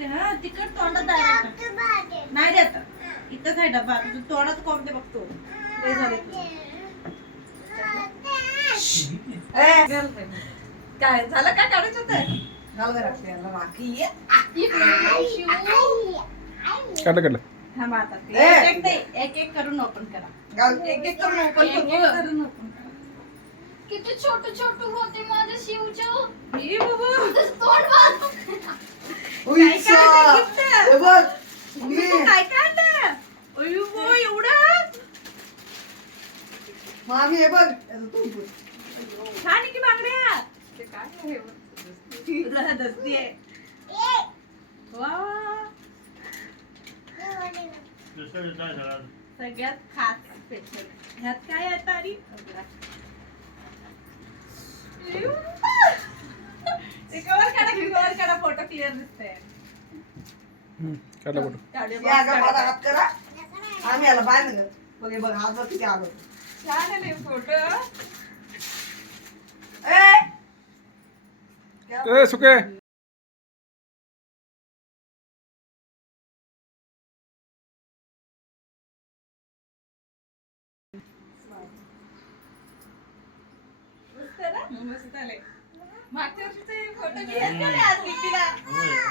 हा तिकट तोंडात डायरेक्ट नाही देत इथंच आहे डब्बा तू तोंडात कोंबते बघतो लय झालं काय झालं काय काढायचं होतं घाल घरात याला बाकी काढलं हा मग आता एक एक करून ओपन करा एक एक करून ओपन किती छोटू छोटू होते माझे शिवचे हे बाबा तोंड बांधून काय काढलं अयो बो एवढं मामी हे बघ छान आहे की बांगड्या ते काय आहे तुला दसती आहे वा सगळ्यात खास स्पेशल ह्यात काय आहे तारी ते कवर काढा फोटो क्लिअर दिसतंय काढला फोटो हात करा आम्ही याला बांध बघ बघ हात बघ किती आलो छान आहे फोटो ए सुके मस्त आले मागच्या वर्षीचे फोटो क्लिअर आज लिपीला